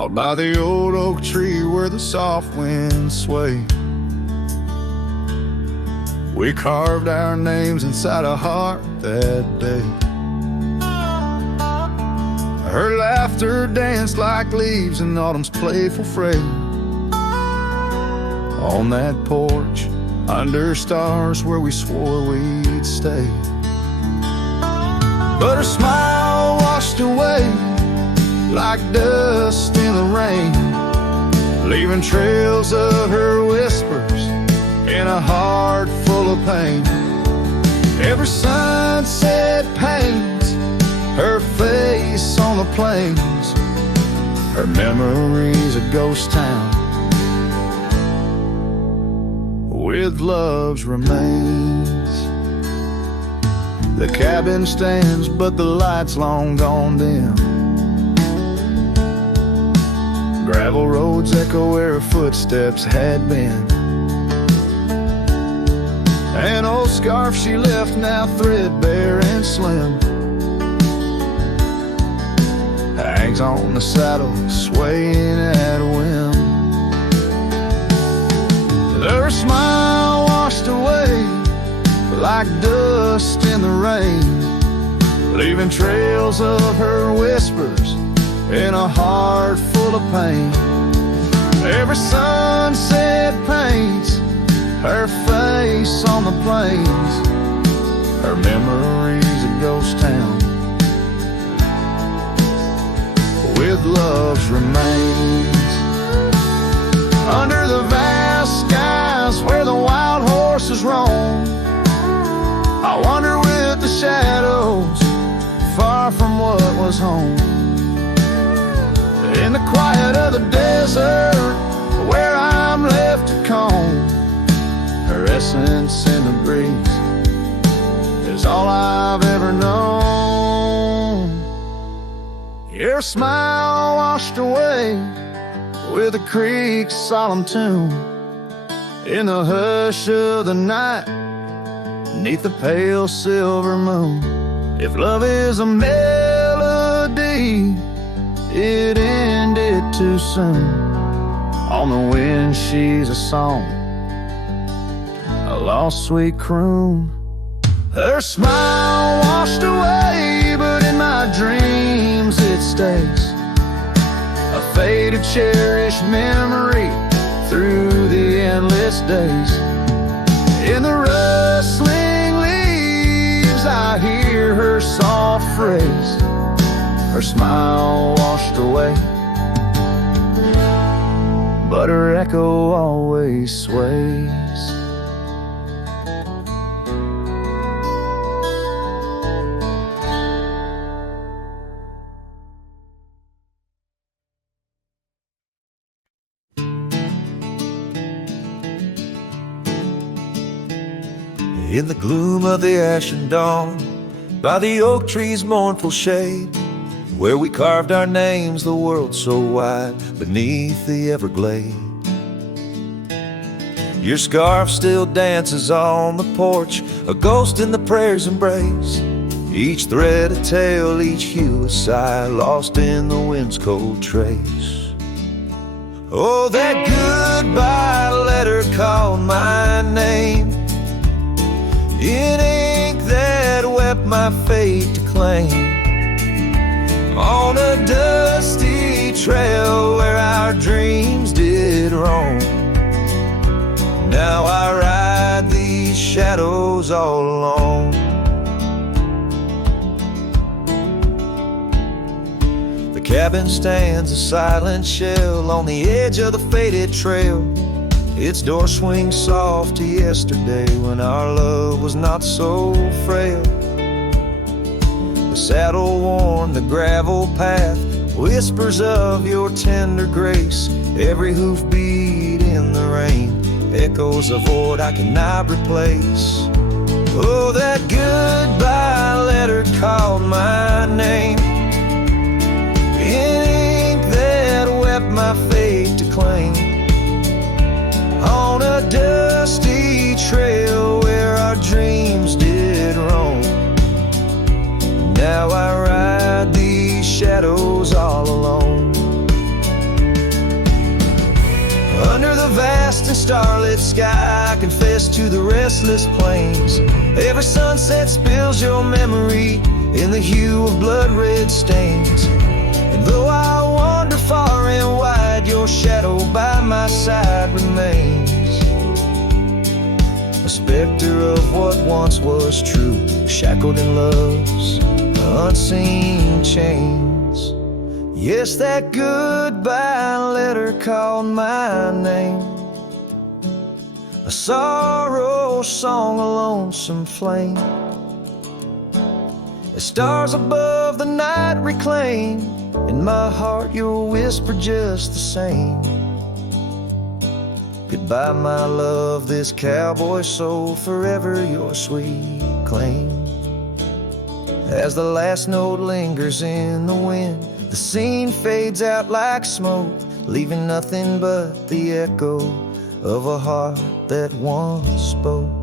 out by the old oak tree where the soft winds sway. We carved our names inside a heart that day. Her laughter danced like leaves in autumn's playful fray. On that porch, under stars where we swore we'd stay. But her smile washed away like dust in the rain, leaving trails of her whispers in a heart full of pain. Every sunset paints her face on the plains, her memories a ghost town with love's remains. The cabin stands, but the light's long gone dim. Gravel roads echo where her footsteps had been. An old scarf she left, now threadbare and slim, hangs on the saddle, swaying at a whim. Her smile washed away like dust in the rain, leaving trails of her whispers in a heart full of pain. Every sunset paints her face on the plains, her memories a ghost town with love's remains. Under the vast skies where the wild horses roam, I wander with the shadows, far from what was home. In the quiet of the desert, where I'm left to comb, her essence in the breeze is all I've ever known. Your smile washed away with the creek's solemn tune, in the hush of the night, neath the pale silver moon. If love is a melody, it ended too soon. On the wind she's a song, a lost sweet croon. Her smile washed away, but in my dreams it stays, a faded cherished memory through the endless days. In the rustling leaves I hear her soft phrase, her smile washed away, but her echo always sways. In the gloom of the ashen dawn, by the oak tree's mournful shade, where we carved our names, the world so wide, beneath the everglade. Your scarf still dances on the porch, a ghost in the prayer's embrace. Each thread a tale, each hue a sigh, lost in the wind's cold trace. Oh, that goodbye letter called my name, in ink that wept my fate to claim. On a dusty trail where our dreams did roam, now I ride these shadows all alone. The cabin stands a silent shell on the edge of the faded trail. Its door swings soft to yesterday when our love was not so frail. The saddle worn, the gravel path, whispers of your tender grace. Every hoofbeat in the rain, echoes a void I cannot replace. Oh, that goodbye letter called my name, in ink that wept my fate to claim. On a dusty trail where our dreams did roam, now I ride these shadows all alone. vast and starlit sky, I confess to the restless plains. Every sunset spills your memory in the hue of blood-red stains. And though I wander far and wide, your shadow by my side remains. A specter of what once was true, shackled in love's unseen chains. Yes, that goodbye letter called my name, a sorrow song, a lonesome flame. As stars above the night reclaim, in my heart you'll whisper just the same. Goodbye, my love, this cowboy soul, forever your sweet claim. As the last note lingers in the wind, the scene fades out like smoke, leaving nothing but the echo of a heart that once spoke.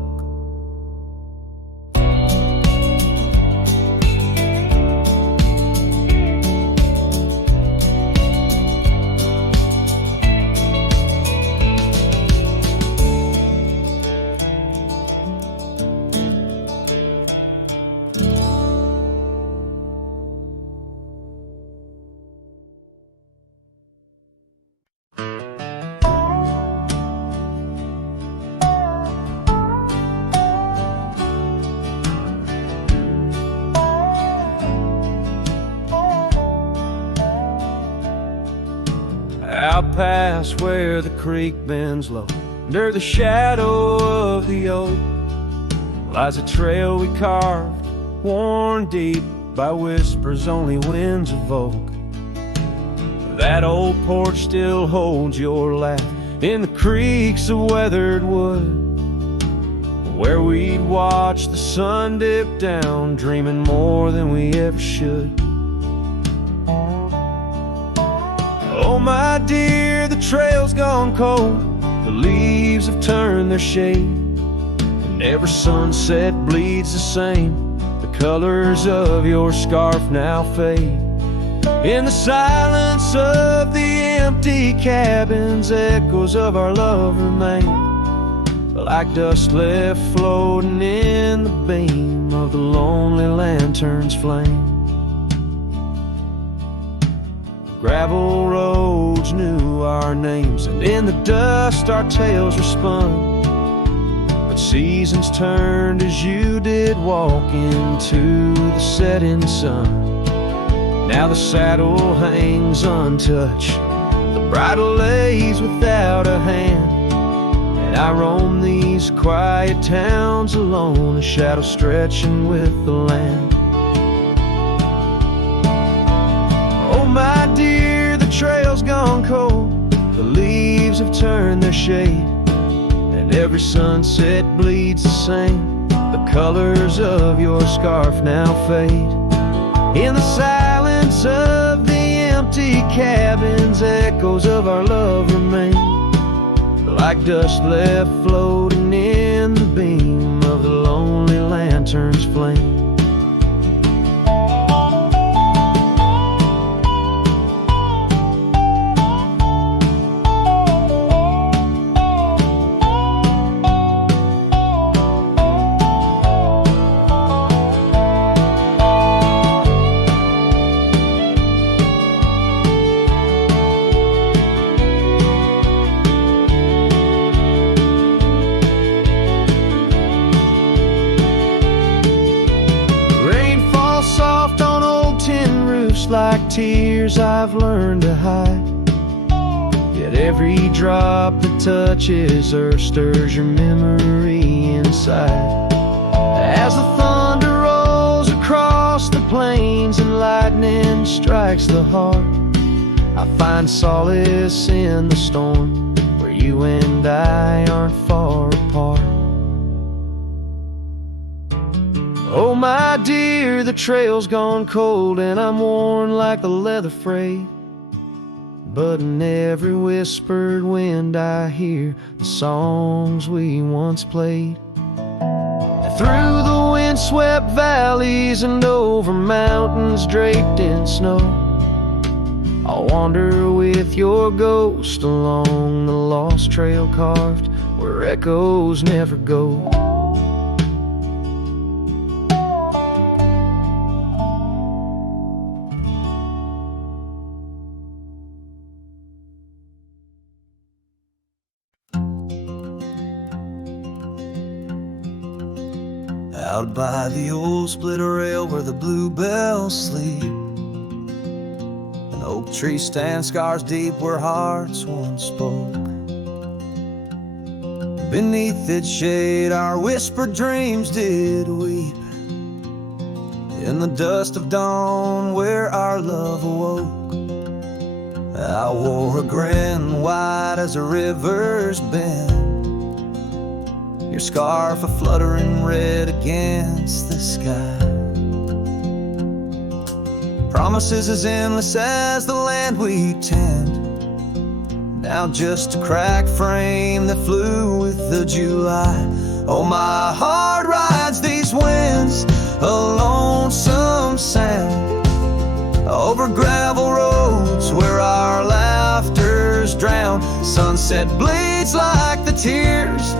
Out past where the creek bends low, under the shadow of the oak, lies a trail we carved, worn deep by whispers only winds evoke. That old porch still holds your laugh in the creaks of weathered wood, where we'd watch the sun dip down, dreaming more than we ever should. Oh my dear, the trail's gone cold, the leaves have turned their shade, and every sunset bleeds the same. The colors of your scarf now fade. In the silence of the empty cabins, echoes of our love remain, like dust left floating in the beam of the lonely lantern's flame. Gravel roads knew our names, and in the dust our tales were spun. But seasons turned as you did walk into the setting sun. Now the saddle hangs untouched, the bridle lays without a hand, and I roam these quiet towns alone, a shadow stretching with the land. Oh my dear, the trail's gone cold, the leaves have turned their shade, and every sunset bleeds the same. The colors of your scarf now fade. In the silence of the empty cabins, echoes of our love remain, like dust left floating in the beam of the lonely lantern's flame. Like tears I've learned to hide, yet every drop that touches earth stirs your memory inside. As the thunder rolls across the plains and lightning strikes the heart, I find solace in the storm, where you and I aren't far apart. Oh my dear, the trail's gone cold, and I'm worn like the leather freight, but in every whispered wind I hear the songs we once played. Through the windswept valleys and over mountains draped in snow, I'll wander with your ghost along the lost trail carved where echoes never go. Out by the old split rail where the bluebells sleep, an oak tree stands scars deep where hearts once spoke. Beneath its shade our whispered dreams did weep, in the dust of dawn where our love awoke. I wore a grin wide as a river's bend, your scarf a fluttering red against the sky. Promises as endless as the land we tend, now just a cracked frame that flew with the July. Oh, my heart rides these winds, a lonesome sound, over gravel roads where our laughter's drowned. Sunset bleeds like the tears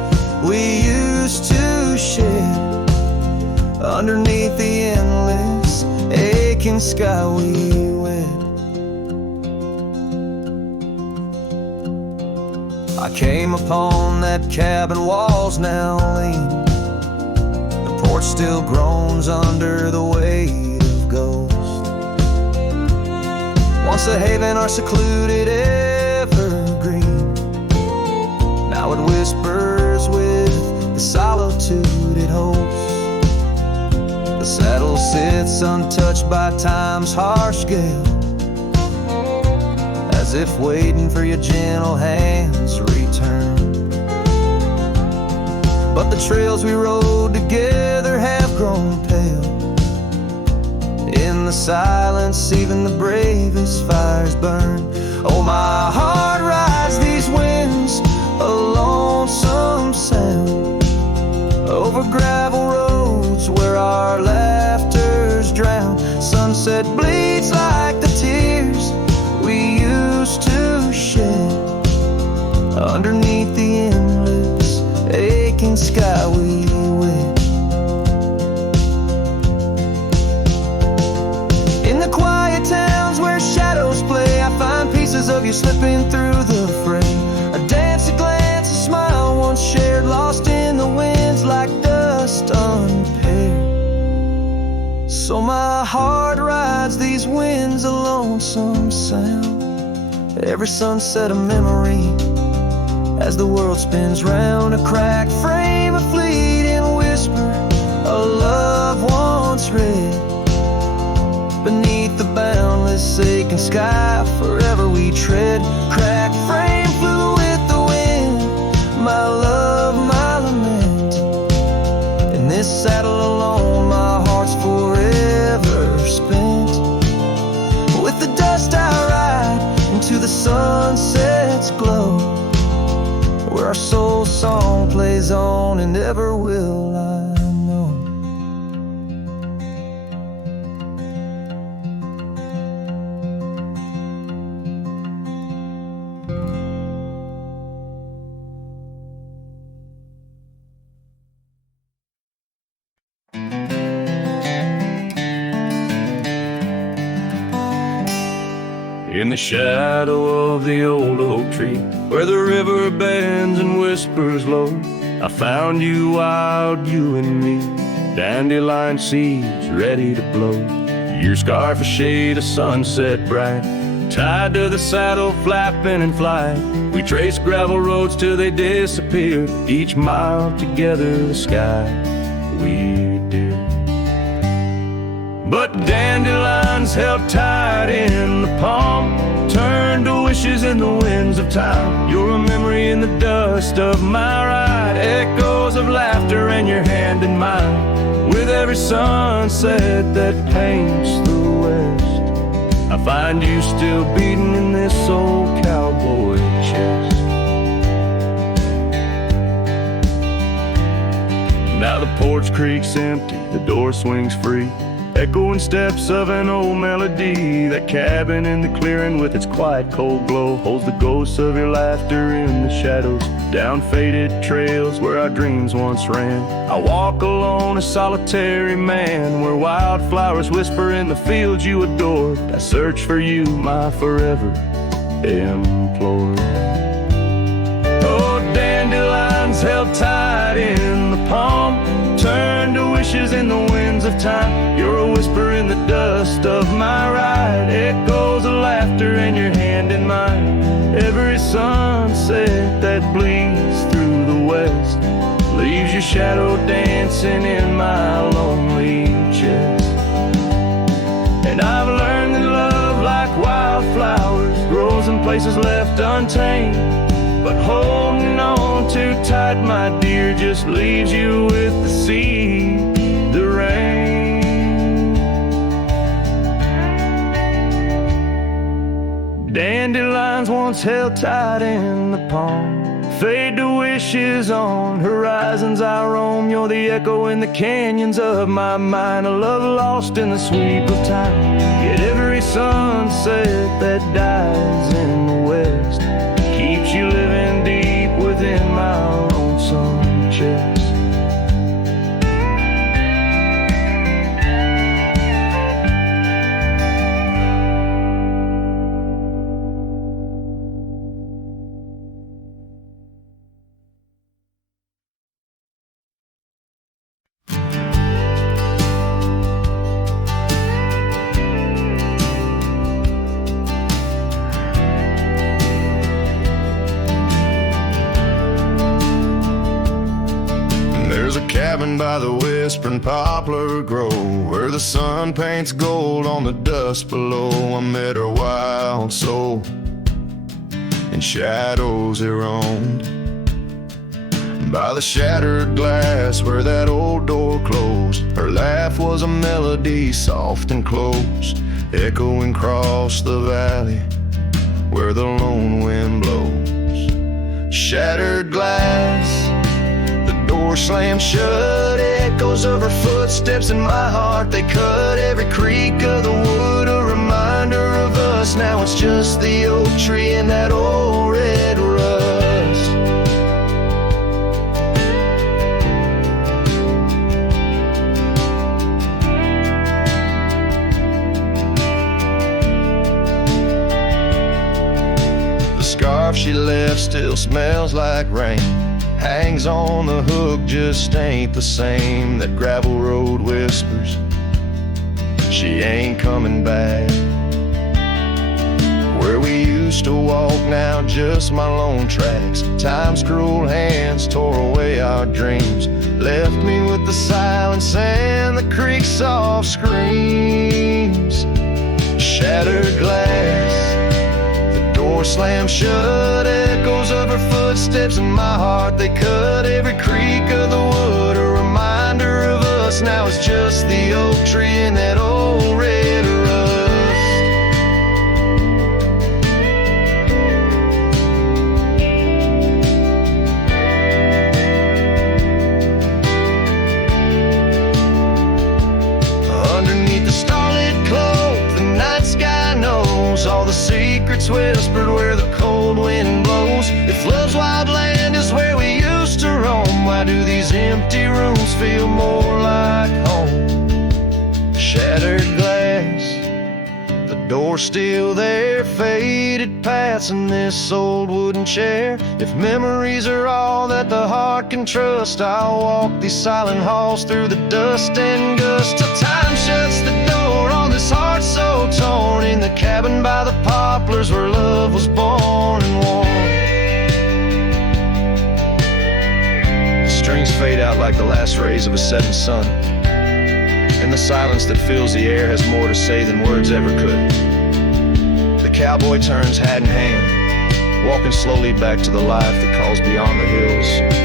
we used to shed, underneath the endless aching sky we wed. I came upon that cabin, walls now lean, the porch still groans under the weight of ghosts. Once a haven, our secluded evergreen, now it whispers with the solitude it holds. The saddle sits untouched by time's harsh gale, as if waiting for your gentle hand's return. But the trails we rode together have grown pale, in the silence even the bravest fires burn. Oh, my heart rides these winds, a lonesome sound, over gravel roads where our laughter's drowned. Sunset bleeds like the tears we used to shed, underneath the endless aching sky we wed. In the quiet towns where shadows play, I find pieces of you slipping through the fray. A dance, a glance, a smile once shared, lost in the winds like dust unpaired. So my heart rides these winds, a lonesome sound, every sunset a memory, as the world spins round. A cracked frame, a fleeting whisper, a love once read, beneath the boundless aching sky forever we tread. Cracked frame flew with the wind, my love, my lament. In this saddle alone my heart's forever spent. With the dust I ride into the sunset's glow, where our soul song plays on and ever will I know. In the shadow of the old oak tree, where the river bends and whispers low, I found you wild, you and me, dandelion seeds ready to blow. Your scarf a shade of sunset bright, tied to the saddle flapping in flight. We traced gravel roads till they disappeared, each mile together the sky we did. But dandelions held tight in the palm turned to wishes in the winds of time. You're a memory in the dust of my ride, echoes of laughter in your hand in mine. With every sunset that paints the west, I find you still beating in this old cowboy chest. Now the porch creaks empty, the door swings free, echoing steps of an old melody. That cabin in the clearing with its quiet cold glow holds the ghosts of your laughter in the shadows, down faded trails where our dreams once ran. I walk alone, a solitary man, where wildflowers whisper in the fields you adored. I search for you, my forever implored. Oh, dandelions held tight in the palm, turn to wishes in the winds of time. You're a whisper in the dust of my ride, echoes of laughter in your hand in mine. Every sunset that bleeds through the west leaves your shadow dancing in my lonely chest. And I've learned that love, like wildflowers, grows in places left untamed. But holding on too tight, my dear, just leaves you with the sea, the rain. Dandelions once held tight in the palm, fade to wishes on horizons I roam. You're the echo in the canyons of my mind, a love lost in the sweep of time. Yet every sunset that dies in the west keeps you living deep within my lonesome chest. By the whispering poplar grove, where the sun paints gold on the dust below. I met her wild soul in shadows it roamed. By the shattered glass where that old door closed, her laugh was a melody soft and close, echoing across the valley where the lone wind blows. Shattered glass, door slammed shut, echoes of her footsteps in my heart. They cut every creak of the wood, a reminder of us. Now it's just the oak tree and that old red rust. The scarf she left still smells like rain, hangs on the hook, just ain't the same. That gravel road whispers she ain't coming back. Where we used to walk, now just my lone tracks. Time's cruel hands tore away our dreams, left me with the silence and the creek's soft screams. Shattered glass, door slammed shut, echoes of her footsteps in my heart. They cut every creak of the wood, a reminder of us. Now it's just the oak tree and that old red rust. Underneath the starlit cloak, the night sky knows all the secrets whispered where the cold wind blows. If love's wild land is where we used to roam, why do these empty rooms feel more like home? Shattered glass, the door still there, faded paths in this old wooden chair. If memories are all that the heart can trust, I'll walk these silent halls through the dust and gust till time shuts the door on this heart so torn. In the cabin by the poplars where love was born and worn. The strings fade out like the last rays of a setting sun, and the silence that fills the air has more to say than words ever could. The cowboy turns hat in hand, walking slowly back to the life that calls beyond the hills.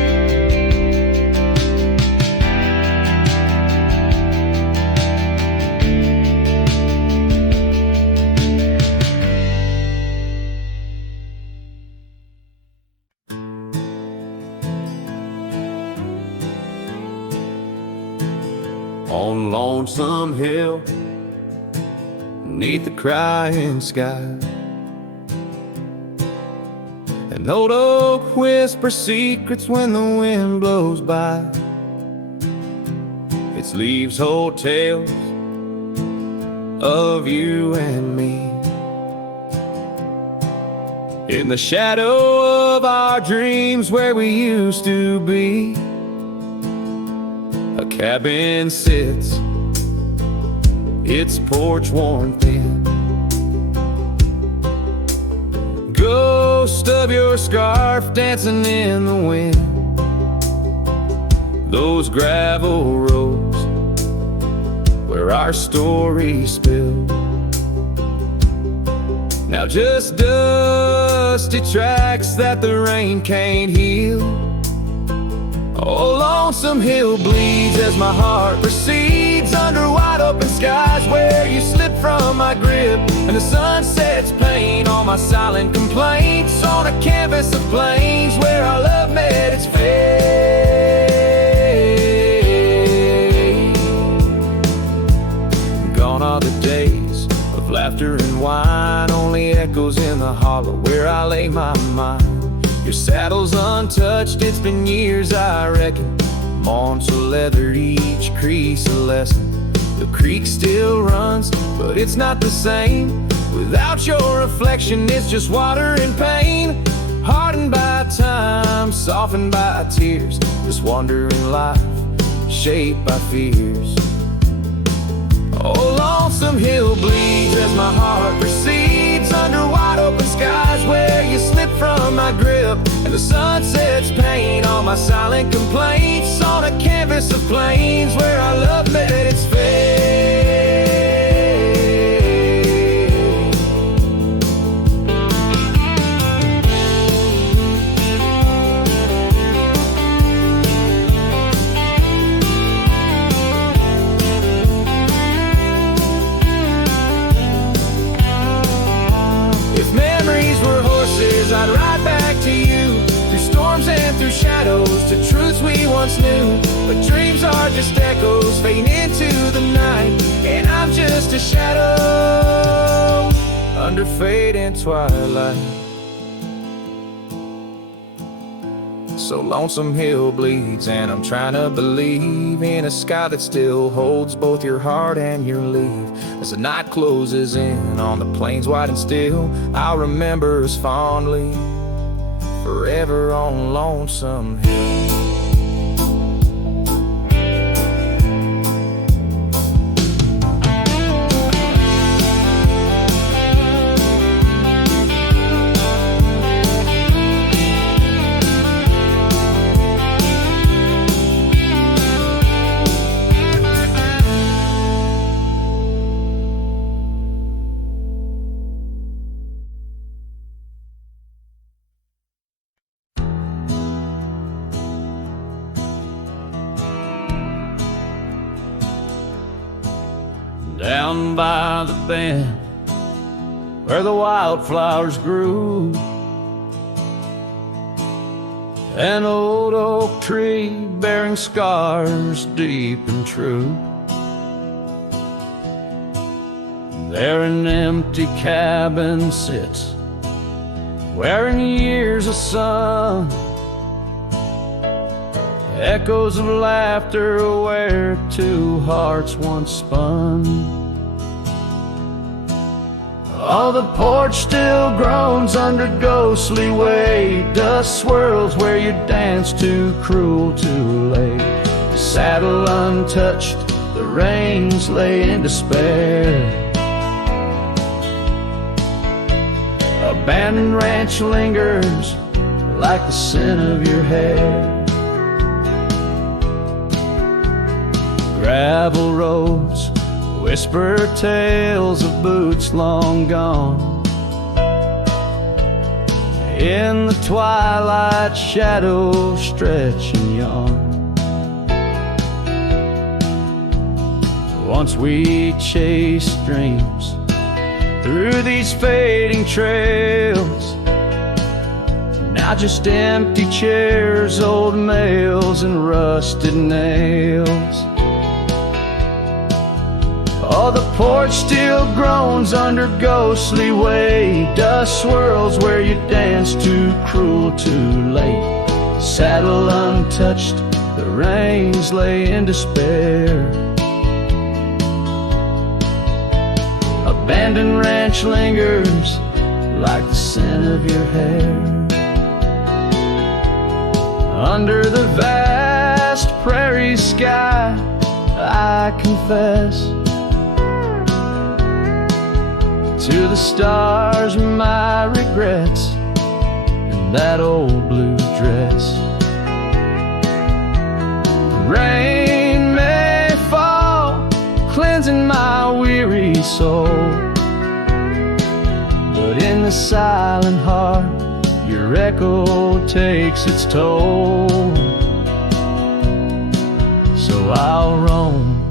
on Lonesome Hill, neath the crying sky. An old oak whispers secrets when the wind blows by. Its leaves hold tales of you and me. In the shadow of our dreams where we used to be, a cabin sits, its porch worn thin. Ghost of your scarf dancing in the wind. Those gravel roads where our stories spilled, now just dusty tracks that the rain can't heal. Oh, Lonesome Hill bleeds as my heart recedes under wide open skies where you slip from my grip, and the sun sets paint on my silent complaints on a canvas of plains where our love met its fate. Gone are the days of laughter and wine, only echoes in the hollow where I lay my mind. Your saddle's untouched, it's been years I reckon. Mourn's so leathered, each crease a lesson. The creek still runs, but it's not the same. Without your reflection, it's just water and pain. Hardened by time, softened by tears. This wandering life, shaped by fears. Oh, Lonesome Hill bleeds as my heart proceeds under wide open skies where you slip from my grip, and the sun sets paint on my silent complaints on a canvas of plains where our love met its fate. I'd ride back to you, through storms and through shadows, to truths we once knew. But dreams are just echoes fading into the night, and I'm just a shadow under fading twilight. So Lonesome Hill bleeds, and I'm trying to believe in a sky that still holds both your heart and your leave. As the night closes in on the plains wide and still, I'll remember us fondly, forever on Lonesome Hill. Down by the bend where the wildflowers grew, an old oak tree bearing scars deep and true. There an empty cabin sits, wearing years of sun, echoes of laughter where two hearts once spun. Oh, the porch still groans under ghostly weight. Dust swirls where you danced too cruel, too late. The saddle untouched, the reins lay in despair. Abandoned ranch lingers like the scent of your hair. Gravel roads whisper tales of boots long gone. In the twilight, shadows stretch and yawn. Once we chased dreams through these fading trails, now just empty chairs, old mails, and rusted nails. Oh, the porch still groans under ghostly weight. Dust swirls where you danced too cruel, too late. Saddle untouched, the reins lay in despair. Abandoned ranch lingers like the scent of your hair. Under the vast prairie sky, I confess to the stars my regrets and that old blue dress. Rain may fall, cleansing my weary soul, but in the silent heart your echo takes its toll. So I'll roam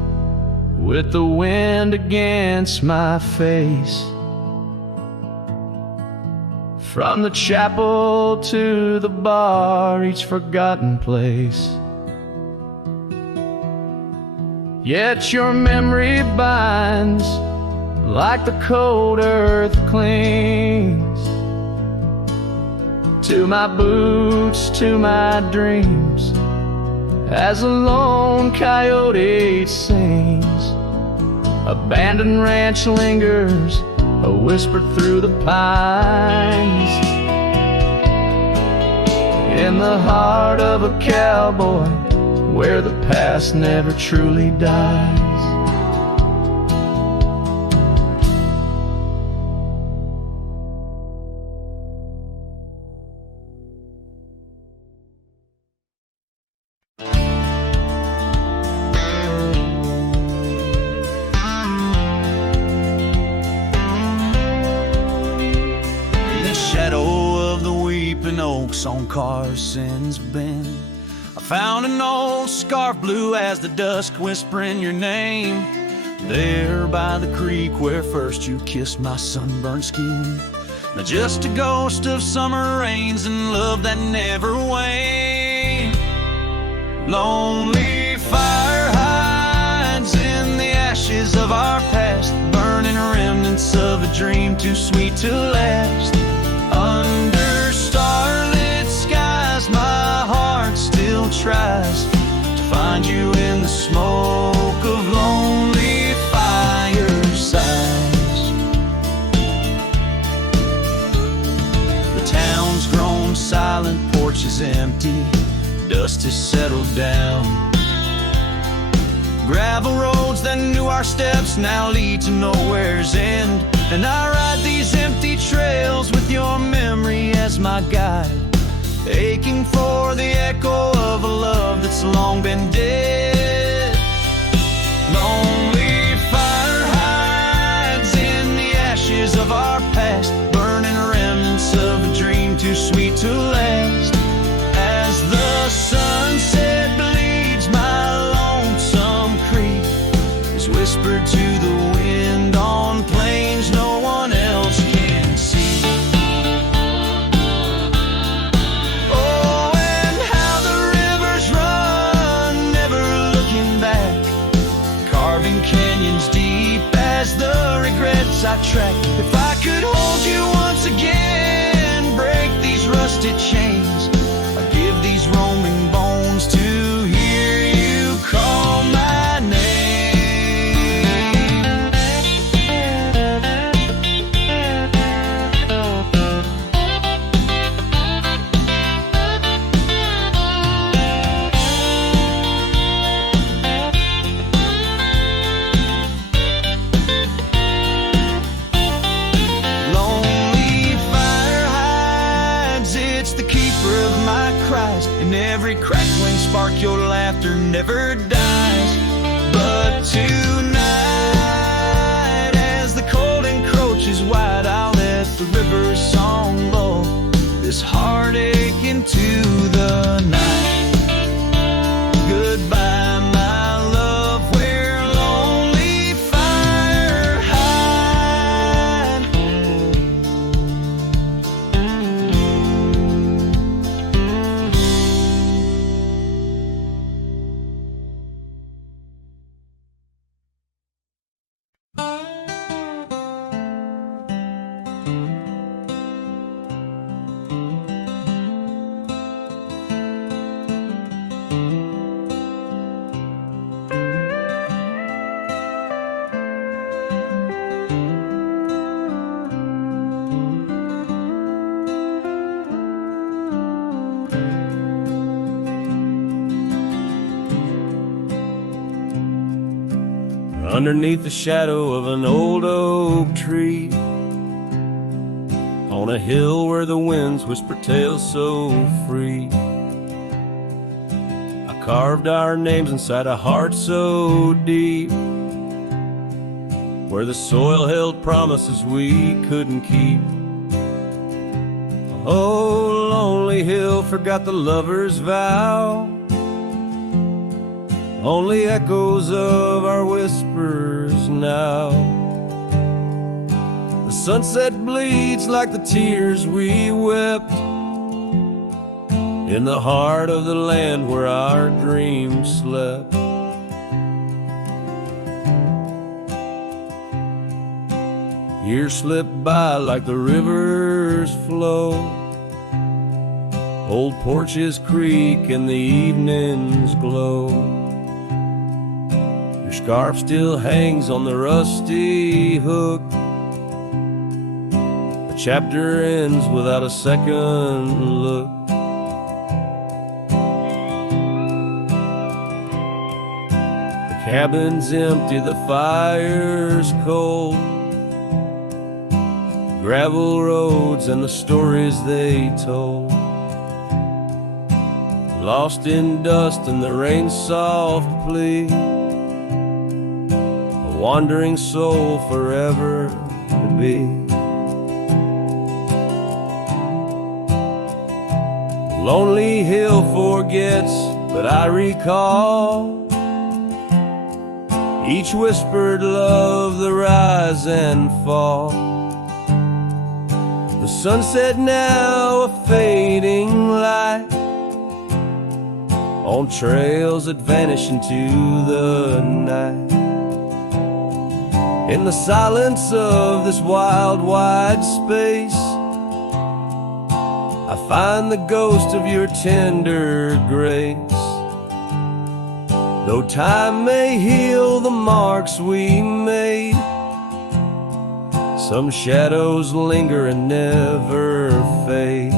with the wind against my face, from the chapel to the bar, each forgotten place. Yet your memory binds like the cold earth clings to my boots, to my dreams, as a lone coyote sings. Abandoned ranch lingers, a whisper through the pines, in the heart of a cowboy where the past never truly dies. Oaks on Carson's Bend, I found an old scarf blue as the dusk whispering your name, there by the creek where first you kissed my sunburned skin. Now just a ghost of summer rains and love that never waned. Lonely fire hides in the ashes of our past, burning remnants of a dream too sweet to last. Under starlit skies, my heart still tries to find you in the smoke of lonely firesides. The town's grown silent, porch is empty, dust has settled down. Gravel roads that knew our steps now lead to nowhere's end, and I ride these empty trails with your memory as my guide, aching for the echo of a love that's long been dead. Lonely fire hides in the ashes of our past, burning remnants of a dream too sweet to last. As the sunset bleeds, my lonesome creek is whispered to the wind on plains no one else can see. Oh, and how the rivers run, never looking back, carving canyons deep as the regrets I track. If I could hold you once again, break these rusted chains, I'd give these roaming bones to hear you call my name. Lonely fire hides, it's the keeper of my Christ. In every crackling spark, your laughter never dies. But tonight, as the cold encroaches wide, I'll let the river's song lull this heartache into the night. Goodbye. underneath the shadow of an old oak tree, on a hill where the winds whisper tales so free. I carved our names inside a heart so deep, where the soil held promises we couldn't keep. Oh, lonely hill forgot the lover's vow, only echoes of our whispers now. The sunset bleeds like the tears we wept in the heart of the land where our dreams slept. Years slip by like the rivers flow, old porches creak and the evenings glow. Your scarf still hangs on the rusty hook, the chapter ends without a second look. The cabin's empty, the fire's cold, gravel roads and the stories they told, lost in dust and the rain's soft plea, a wandering soul forever to be. Lonely hill forgets, but I recall each whispered love, the rise and fall. The sunset now a fading light on trails that vanish into the night. In the silence of this wild, wide space, I find the ghost of your tender grace. Though time may heal the marks we made, some shadows linger and never fade.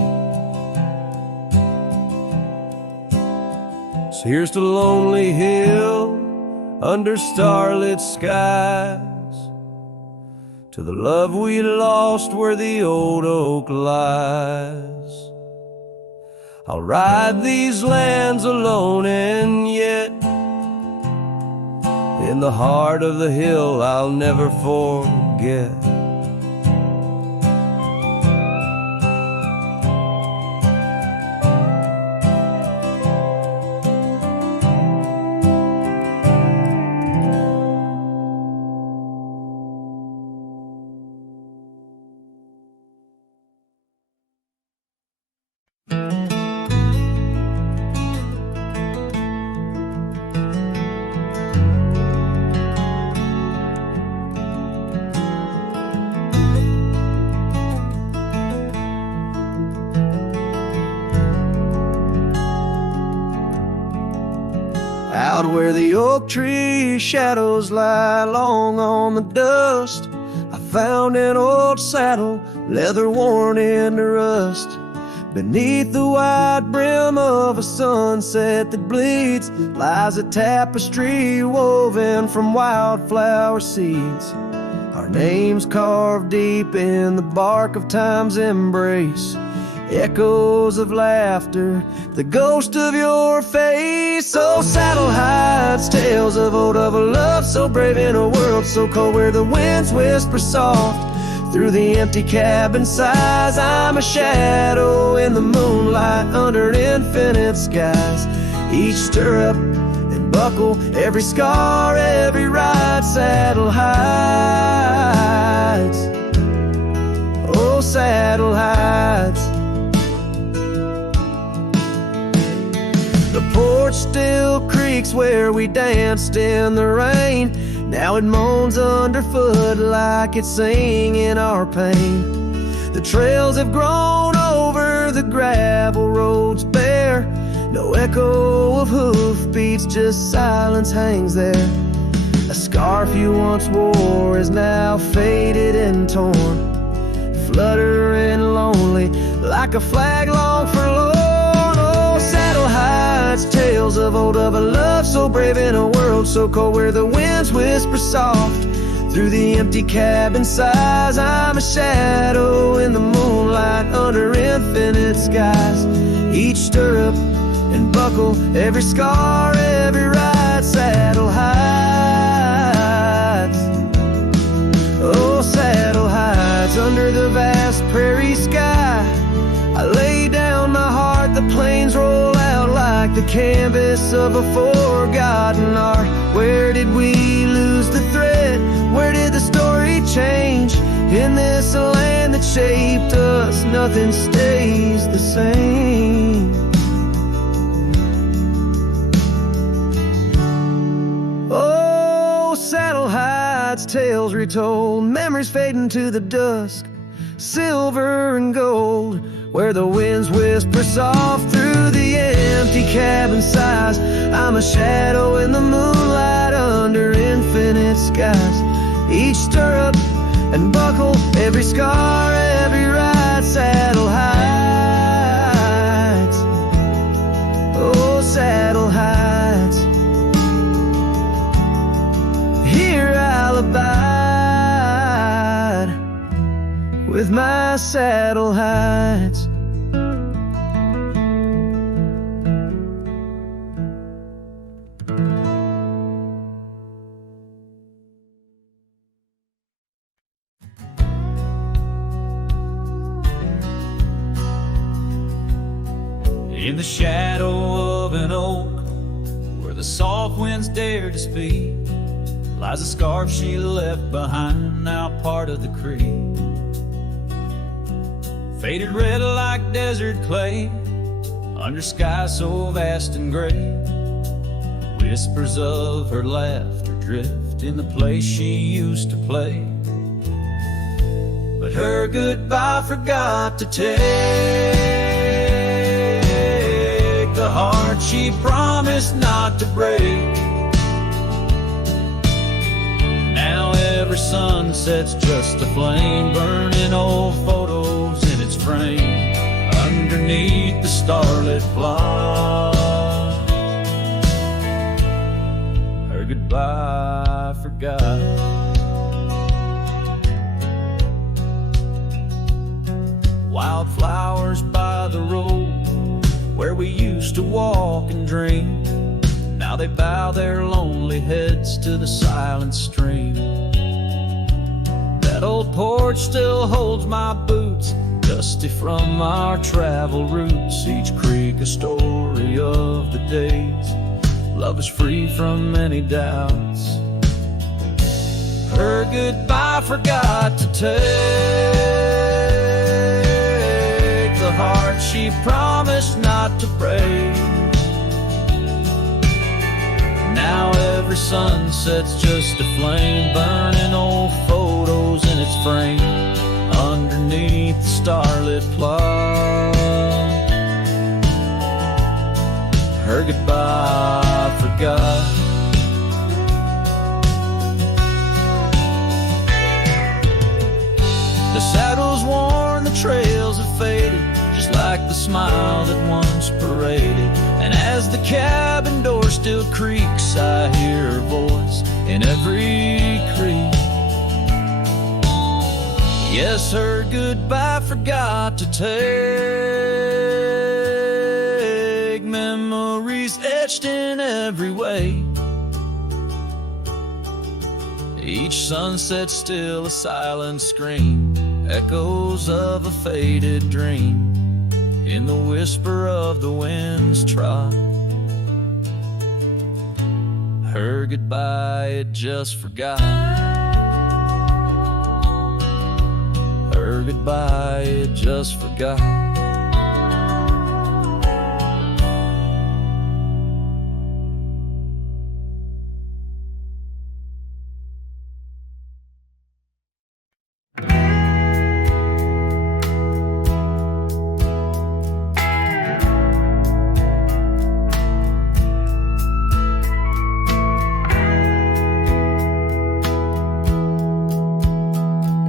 So here's to Lonely Hill under starlit skies, to the love we lost where the old oak lies. I'll ride these lands alone, and yet in the heart of the hill I'll never forget. Out where the oak tree shadows lie long on the dust, I found an old saddle, leather worn into rust. Beneath the wide brim of a sunset that bleeds lies a tapestry woven from wildflower seeds. Our names carved deep in the bark of time's embrace, echoes of laughter, the ghost of your face. Oh, saddle hides tales of old, of a love so brave in a world so cold, where the winds whisper soft through the empty cabin sighs. I'm a shadow in the moonlight under infinite skies. Each stirrup and buckle, every scar, every ride, saddle hides. Oh, saddle hides. The porch still creaks where we danced in the rain. Now it moans underfoot like it's singing our pain. The trails have grown over the gravel roads bare. No echo of hoofbeats, just silence hangs there. A scarf you once wore is now faded and torn, fluttering lonely like a flag long forlorn. Oh, saddle hides tales of old, of a love So brave in a world so cold, where the winds whisper soft through the empty cabin sighs. I'm a shadow in the moonlight under infinite skies. Each stirrup and buckle, every scar, every ride, saddle hides. Oh, saddle hides under the vast prairie sky. I lay down my heart, the plains roll out like the canvas of a forgotten art. Where did we lose the thread? Where did the story change? In this land that shaped us, nothing stays the same. Oh, saddle hides, tales retold, memories fading to the dusk, silver and gold, where the winds whisper soft through the empty cabin sighs. I'm a shadow in the moonlight under infinite skies. Each stirrup and buckle, every scar, every ride, saddle hides. Oh, saddle hides. Here I'll abide with my saddle hides. In the shadow of an oak, where the soft winds dare to speak, lies a scarf she left behind, now part of the creek. Faded red like desert clay, under sky so vast and gray. Whispers of her laughter drift in the place she used to play. But her goodbye forgot to take the heart she promised not to break. Now every sunset's just a flame, burning old photos in its frame, underneath the starlit plot. Her goodbye forgot. Wildflowers by the road, where we used to walk and dream, now they bow their lonely heads to the silent stream. That old porch still holds my boots, dusty from our travel routes. Each creek a story of the days love is free from any doubts. Her goodbye forgot to take the heart she promised not to break. Now every sunset's just a flame, burning old photos in its frame, underneath the starlit plot. Her goodbye forgot. The saddle's worn, the trails have faded, just like the smile that once paraded. And as the cabin door still creaks, I hear her voice in every creak. Yes, her goodbye forgot to take memories etched in every way. Each sunset still a silent scream, echoes of a faded dream in the whisper of the wind's trot. Her goodbye it just forgot. Her goodbye it just forgot.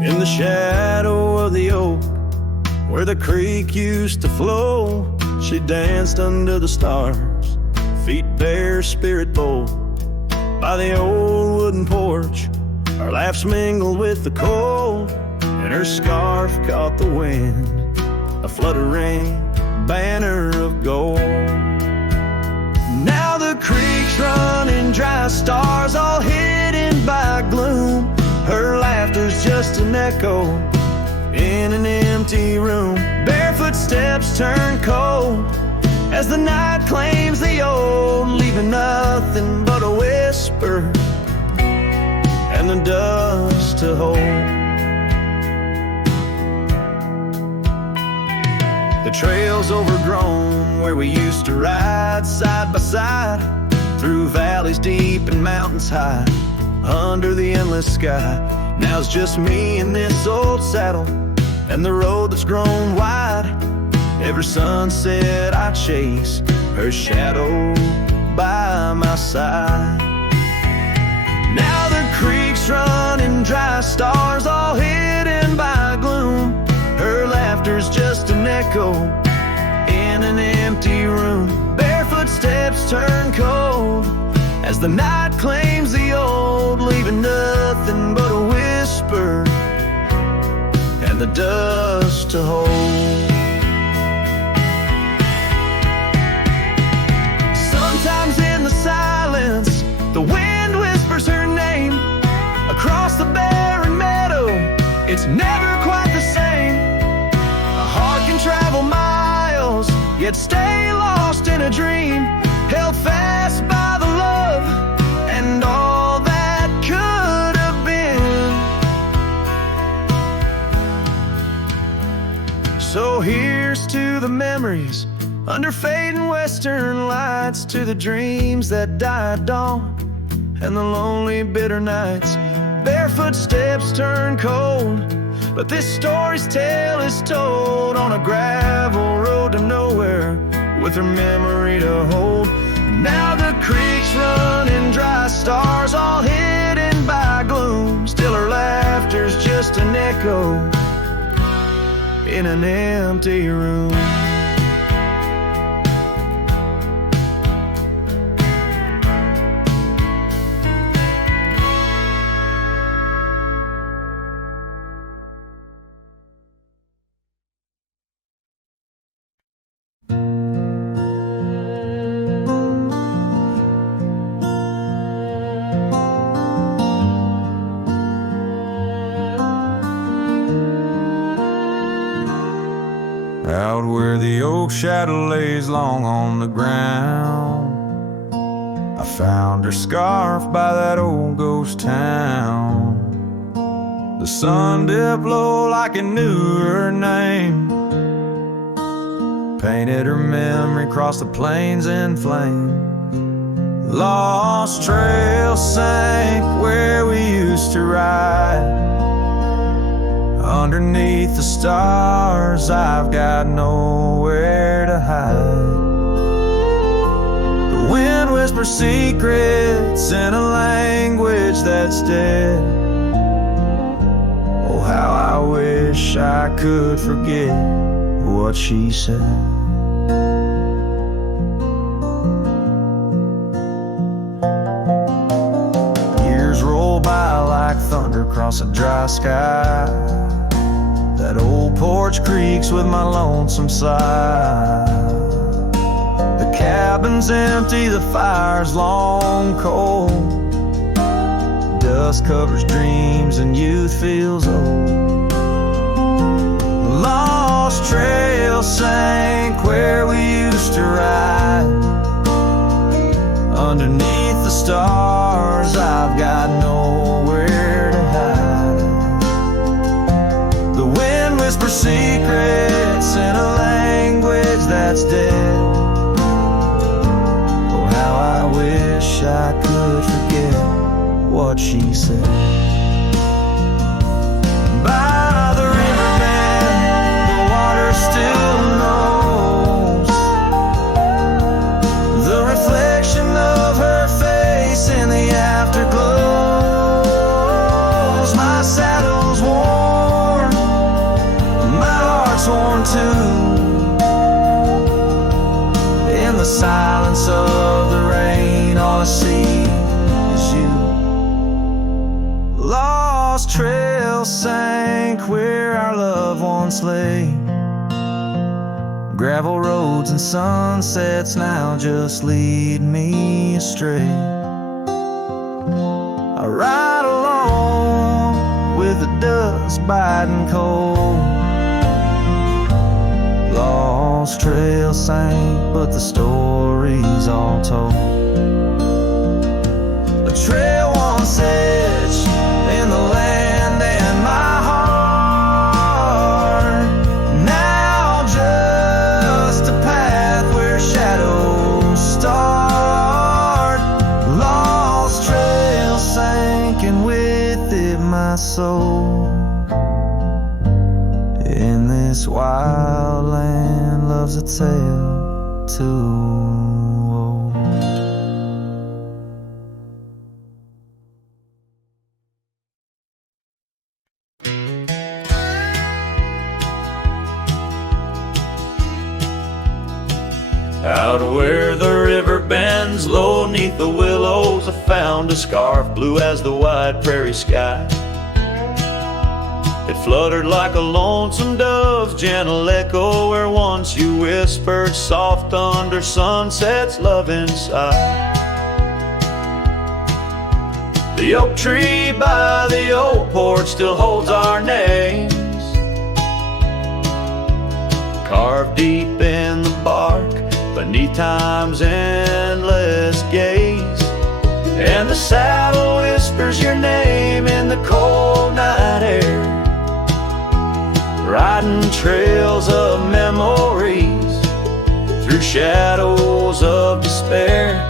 In the shadow of the oak, where the creek used to flow, she danced under the stars, feet bare, spirit bold. By the old wooden porch, our laughs mingled with the cold, and her scarf caught the wind, a fluttering banner of gold. Now the creek's running dry, stars all hidden by gloom. Her laughter's just an echo in an empty room. Barefoot steps turn cold as the night claims the old, leaving nothing but a whisper and the dust to hold. The trail's overgrown where we used to ride side by side, through valleys deep and mountains high, under the endless sky. Now it's just me in this old saddle and the road that's grown wide. Every sunset I chase, her shadow by my side. Now the creek's running dry, stars all hidden by gloom. Her laughter's just an echo in an empty room. Barefoot steps turn cold as the night claims the old, leaving nothing but a whisper and the dust to hold. Sometimes in the silence, the wind whispers her name across the barren meadow. It's never quite the same. A heart can travel miles, yet stay lost in a dream, held fast by the love and all that could have been. So here's to the memories under fading western lights, to the dreams that die at dawn and the lonely bitter nights. Barefoot steps turn cold, but this story's tale is told on a gravel road to nowhere, with her memory to hold. Now the creek's running dry, stars all hidden by gloom. Still her laughter's just an echo in an empty room. Out where the oak shadow lays long on the ground, I found her scarf by that old ghost town. The sun dipped low like it knew her name, painted her memory across the plains in flame. Lost trail sank where we used to ride, underneath the stars, I've got nowhere to hide. The wind whispers secrets in a language that's dead. Oh, how I wish I could forget what she said. Years roll by like thunder across a dry sky. That old porch creaks with my lonesome sigh. The cabin's empty, the fire's long cold. Dust covers dreams and youth feels old. Lost trail sank where we used to ride, underneath the stars, I've got nowhere to hide. The wind whispers secrets in a language that's dead. Oh, how I wish I could forget what she said. By the riverbed, the water still knows the reflection of her face in the afterglows. My saddle's worn, my heart's worn too. In the the silence of the rain, all I see is you. Lost trail sank where our loved ones lay. Gravel roads and sunsets now just lead me astray. I ride along with the dust biting cold. Lost trail sank, but the story's all told. A trail once etched in the land and my heart, now just a path where shadows start. Lost trail sank, and with it my soul. In this wild land loves a tale too old. Out where the river bends low neath the willows, I found a scarf blue as the wide prairie sky. It fluttered like a lonesome dove's gentle echo, where once you whispered soft under sunset's loving sigh. The oak tree by the old porch still holds our names, carved deep in the bark beneath time's endless gaze. And the saddle whispers your name in the cold night air, riding trails of memories through shadows of despair.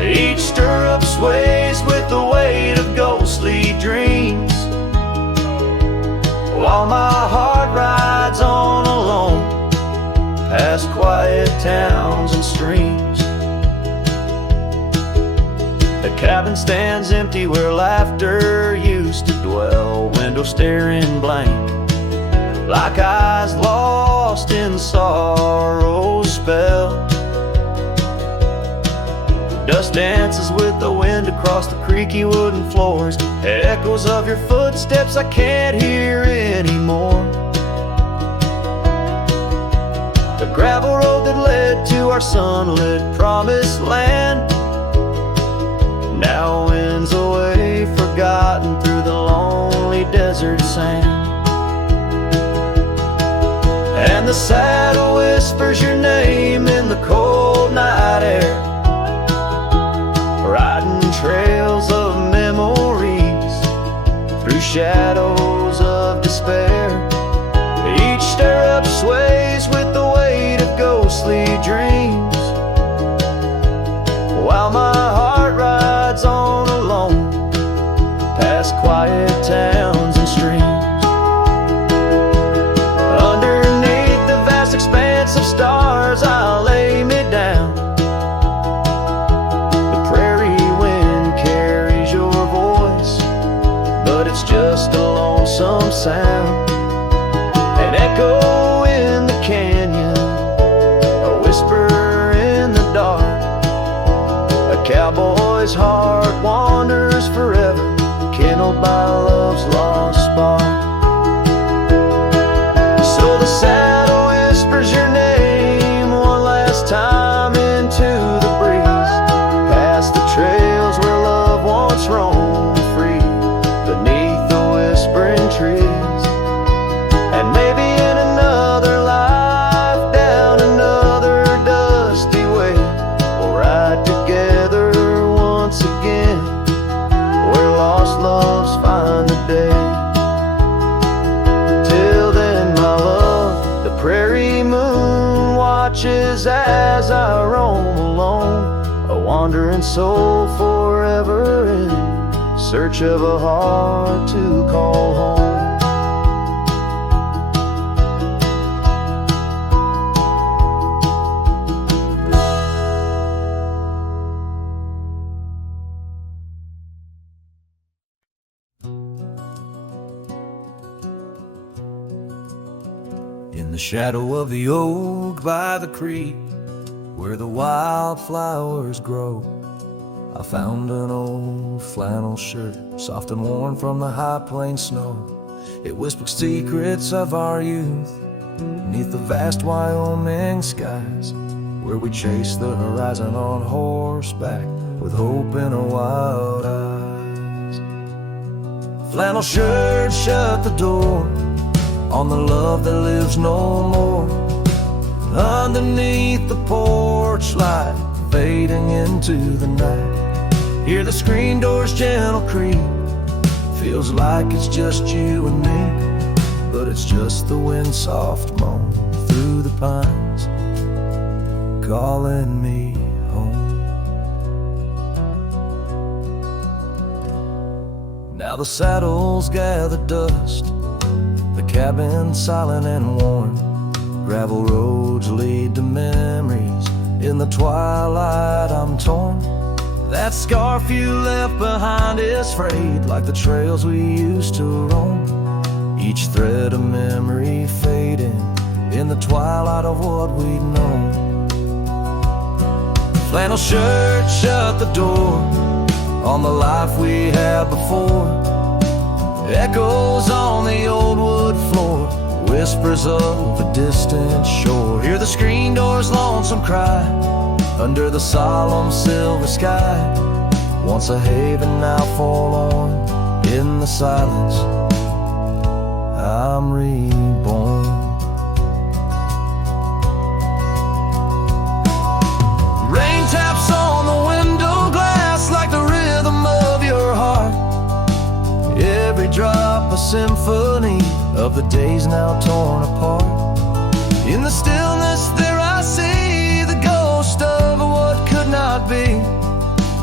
Each stirrup sways with the weight of ghostly dreams, while my heart rides on alone past quiet towns and streams. The cabin stands empty where laughter used to dwell, window staring blank, like eyes lost in sorrow's spell. Dust dances with the wind across the creaky wooden floors, echoes of your footsteps I can't hear anymore. The gravel road that led to our sunlit promised land now winds away forgotten through the lonely desert sand. And the saddle whispers your name in the cold night air, riding trails of memories through shadows of despair. Each stirrup sways with the weight of ghostly dreams, while my heart rides on alone past quiet towns and streams. Underneath the vast expanse of stars I'll lay me down. The prairie wind carries your voice, but it's just a lonesome sound. An echo in the canyon, a whisper in the dark. A cowboy's heart wanders forever, kindled by love's lost spark. So the saddle whispers your name one last time into the breeze, past the trails where love once roamed free, beneath the whispering trees. And maybe in another life, down another dusty way, we'll ride together once again, where lost loves find the day. Till then, my love, the prairie moon watches as I roam alone, a wandering soul forever in search of a heart to call home. In the shadow of the oak by the creek, where the wildflowers grow. I found an old flannel shirt, soft and worn from the high plain snow. It whispered secrets of our youth, beneath the vast Wyoming skies, where we chased the horizon on horseback, with hope in our wild eyes. Flannel shirt shut the door on the love that lives no more. Underneath the porch light, fading into the night, hear the screen door's gentle creak. Feels like it's just you and me, but it's just the wind soft moan through the pines, calling me home. Now the saddles gather dust, the cabin silent and worn. Gravel roads lead to memories, in the twilight I'm torn. That scarf you left behind is frayed, like the trails we used to roam. Each thread of memory fading, in the twilight of what we'd known. Flannel shirt shut the door on the life we had before. Echoes on the old wood floor, whispers of a distant shore. Hear the screen door's lonesome cry under the solemn silver sky. Once a haven, now forlorn. In the silence, I'm reborn. Rain taps on the window glass like the rhythm of your heart. Every drop a symphony of the days now torn apart. In the stillness there I see the ghost of what could not be,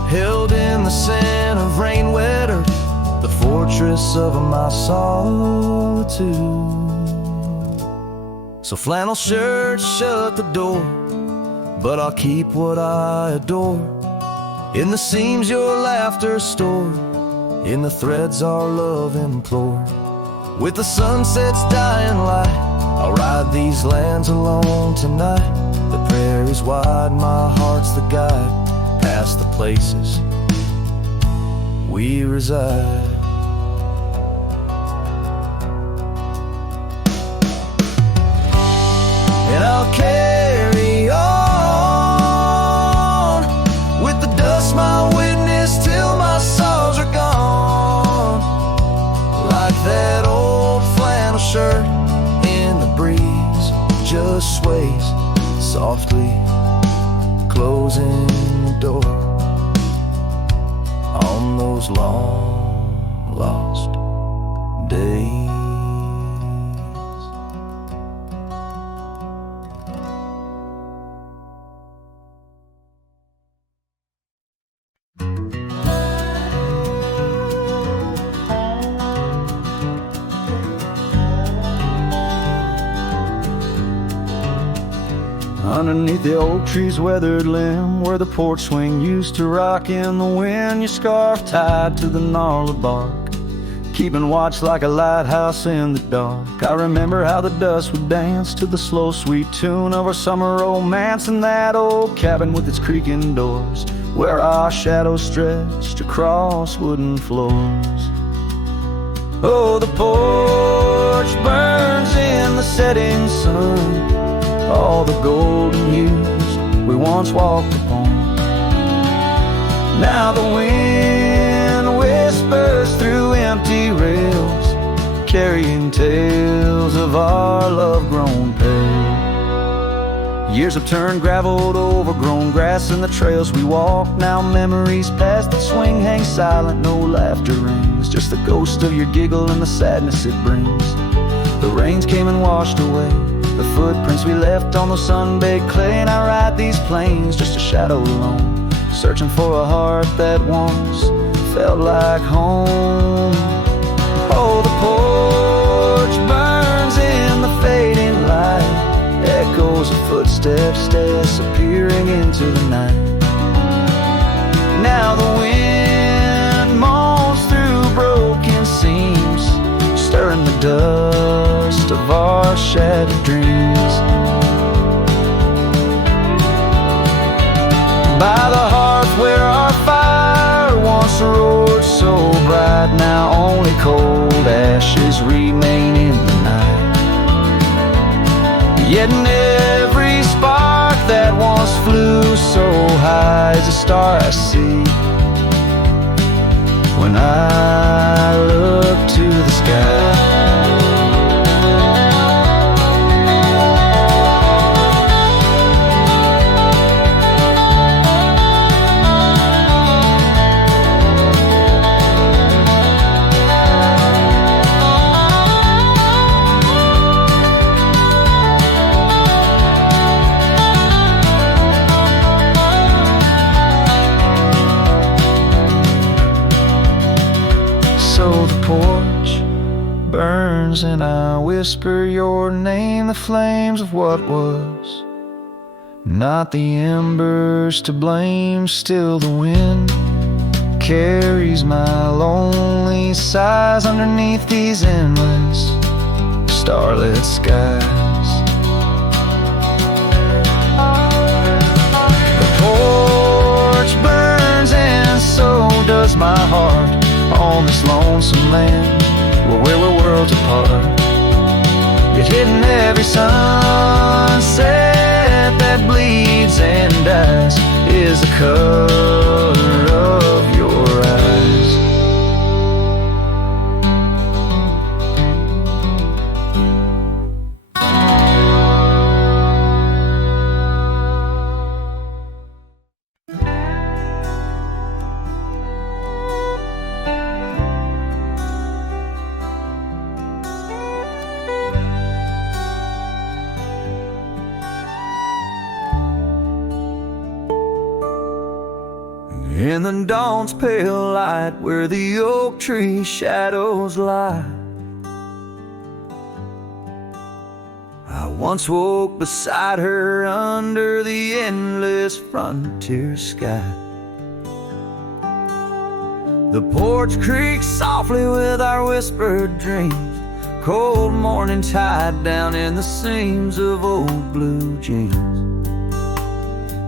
held in the scent of rain-wet earth, the fortress of my solitude. So flannel shirt shut the door, but I'll keep what I adore. In the seams your laughter stored, in the threads our love implored. With the sunset's dying light, I'll ride these lands alone tonight. The prairie's wide, my heart's the guide, past the places we reside. And I'll carry on with the dust my witness till my sorrows are gone. Like that old flannel shirt in the breeze, just sways softly, closing the door on those long lost days. Underneath the oak tree's weathered limb, where the porch swing used to rock in the wind, your scarf tied to the gnarled bark, keeping watch like a lighthouse in the dark. I remember how the dust would dance to the slow sweet tune of our summer romance in that old cabin with its creaking doors, where our shadows stretched across wooden floors. Oh, the porch burns in the setting sun, all the golden years we once walked upon. Now the wind whispers through empty rails, carrying tales of our love-grown pale. Years have turned gravel to overgrown grass, and the trails we walk now memories past that swing hang silent, no laughter rings, just the ghost of your giggle and the sadness it brings. The rains came and washed away the footprints we left on the sun-baked clay, and I ride these plains just a shadow alone, searching for a heart that once felt like home. Oh, the porch burns in the fading light, echoes of footsteps disappearing into the night. Now the wind moans through broken seams, stirring the dust of our shattered dreams. by the hearth where our fire once roared so bright. Now only cold ashes remain in the night. Yet in every spark that once flew so high is a star I see when I look to the sky. So the porch burns and I whisper your name, the flames of what was, not the embers to blame. Still the wind carries my lonely sighs underneath these endless starlit skies. The porch burns and so does my heart on this lonesome land where we're worlds apart. Yet hidden every sunset that bleeds and dies is the color of your eyes. In the dawn's pale light where the oak tree shadows lie, I once woke beside her under the endless frontier sky. The porch creaks softly with our whispered dreams, cold morning tide down in the seams of old blue jeans.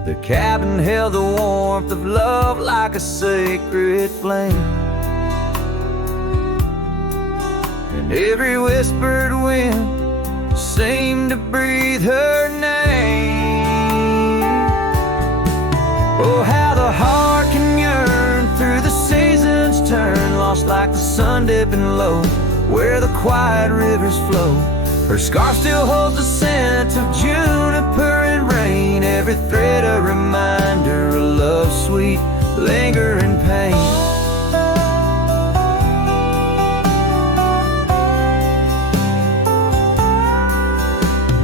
The cabin held the warmth of love like a sacred flame, and every whispered wind seemed to breathe her name. Oh, how the heart can yearn through the seasons turn, lost like the sun dipping low where the quiet rivers flow. Her scarf still holds the scent of juniper and rain, every thread a reminder of love's sweet lingering pain.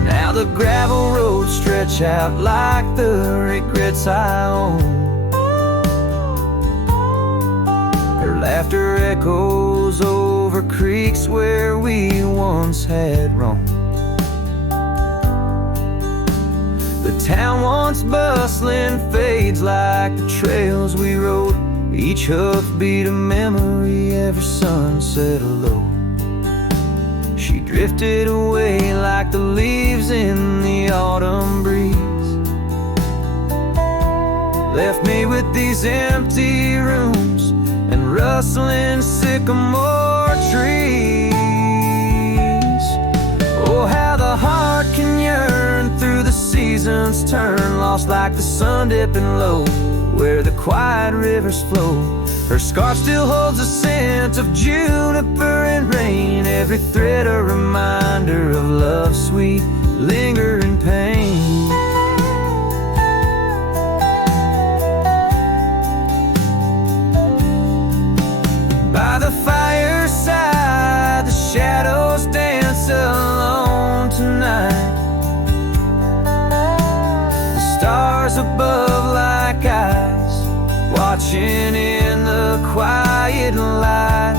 Now the gravel roads stretch out like the regrets I own. Her laughter echoes over creeks where we once had roamed. The town once bustling fades like the trails we rode, each hoofbeat a memory, every sunset a low. She drifted away like the leaves in the autumn breeze, left me with these empty rooms and rustling sycamore trees. Oh, how the heart can yearn through the seasons turn, lost like the sun dipping low where the quiet rivers flow. Her scarf still holds the scent of juniper and rain, every thread a reminder of love's sweet lingering pain. By the fireside, the shadows dance alone tonight. The stars above like eyes, watching in the quiet light.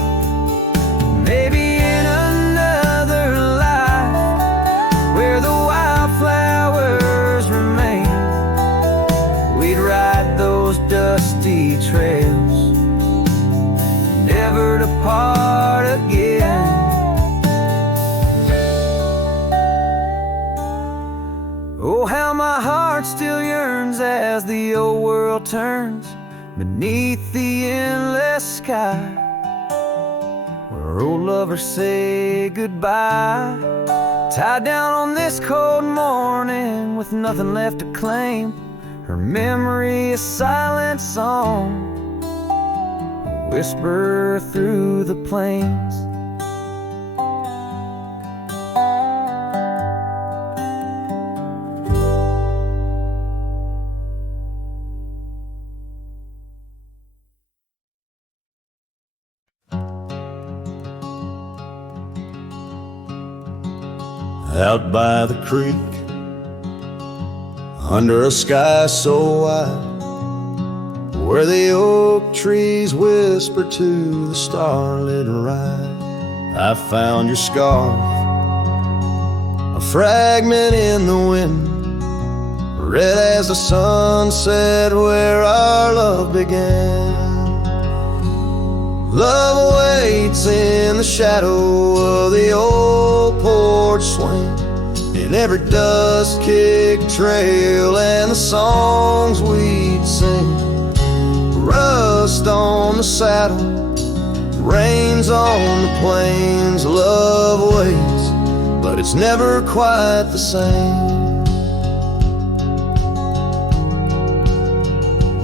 Maybe in another life, where the wildflowers remain, we'd ride those dusty trails, never to part again. Oh, how my heart still yearns as the old world turns beneath the endless sky, where old lovers say goodbye, tied down on this cold morning with nothing left to claim. Her memory a silent song, a whisper through the plains. Out by the creek, under a sky so wide, where the oak trees whisper to the starlit ride, I found your scarf, a fragment in the wind, red as the sunset where our love began. Love waits in the shadow of the old porch swing, in every dust-kicked trail and the songs we'd sing. Rust on the saddle, rains on the plains. Love waits, but it's never quite the same.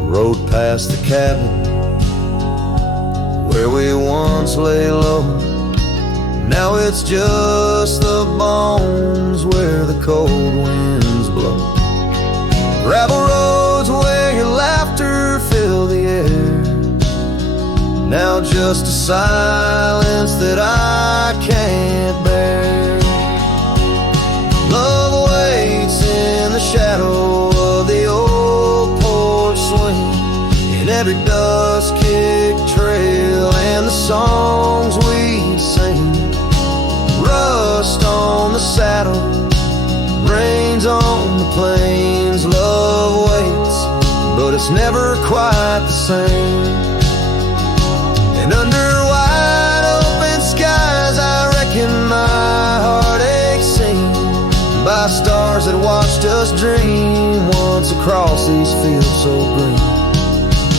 Rode past the cabin where we once lay low, now it's just the bones where the cold winds blow. Gravel roads where your laughter filled the air, now just a silence that I can't bear. Love waits in the shadow of the old porch swing, in every dust-kicked trail and the songs we sing. Rust on the saddle, rains on the plains. Love waits, but it's never quite the same. And under wide open skies, I reckon my heartache's seen by stars that watched us dream once across these fields so green.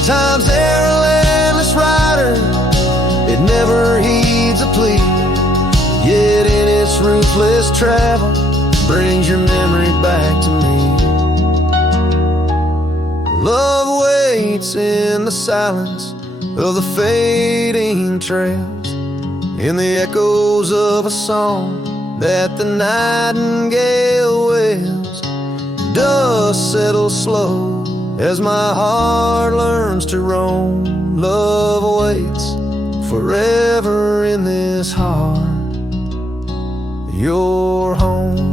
Time's there a landless rider, it never heeds a plea, yet in its ruthless travel brings your memory back to me. Love waits in the silence of the fading trails, in the echoes of a song that the nightingale wails. Dust settles slow as my heart learns to roam. Love waits forever in this heart, your home.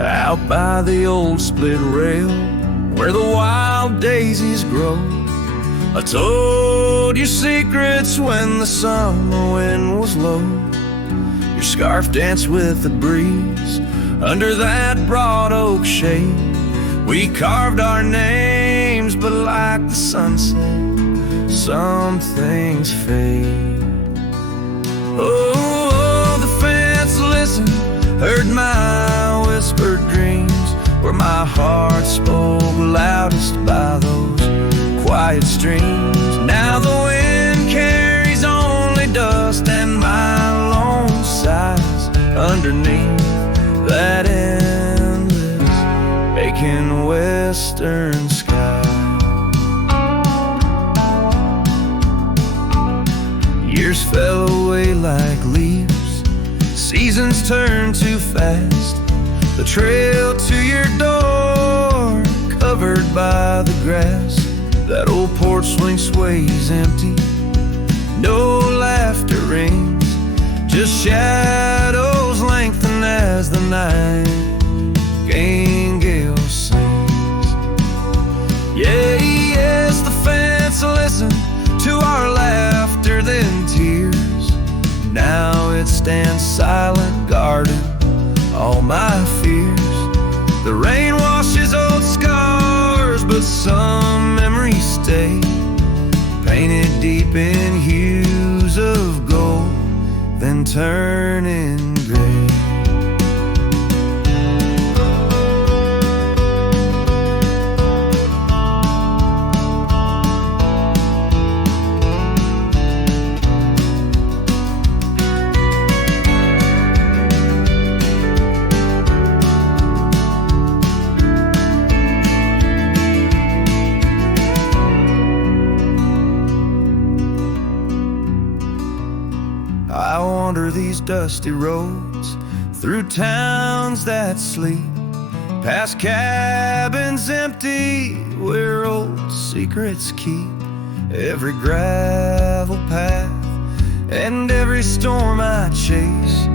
Out by the old split rail, where the wild daisies grow, I told you secrets when the summer wind was low. Your scarf danced with the breeze under that broad oak shade. We carved our names, but like the sunset, some things fade. Oh, the fence listened, heard my whispered dreams, where my heart spoke loudest by those quiet streams. Now the wind carries only dust and my lone sighs underneath that endless aching western sky. Years fell away like leaves, seasons turn too fast. The trail to your door, covered by the grass. That old porch swing sways empty, no laughter rings, just shadows lengthen as the night and silent garden all my fears. The rain washes old scars, but some memories stay, painted deep in hues of gold, then turning gray. I wander these dusty roads through towns that sleep, past cabins empty where old secrets keep. Every gravel path and every storm I chase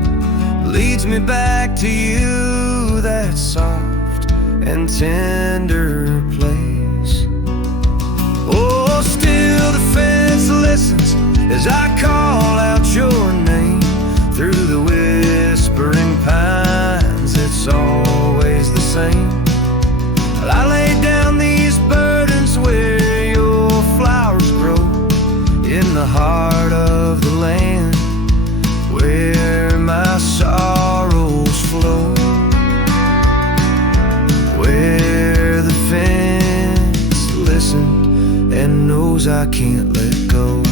leads me back to you, that soft and tender place. Oh, still the fence listens as I call out your name through the whispering pines. It's always the same. I lay down these burdens where your flowers grow, in the heart of the land where my sorrows flow, where the fence listened and knows I can't let go.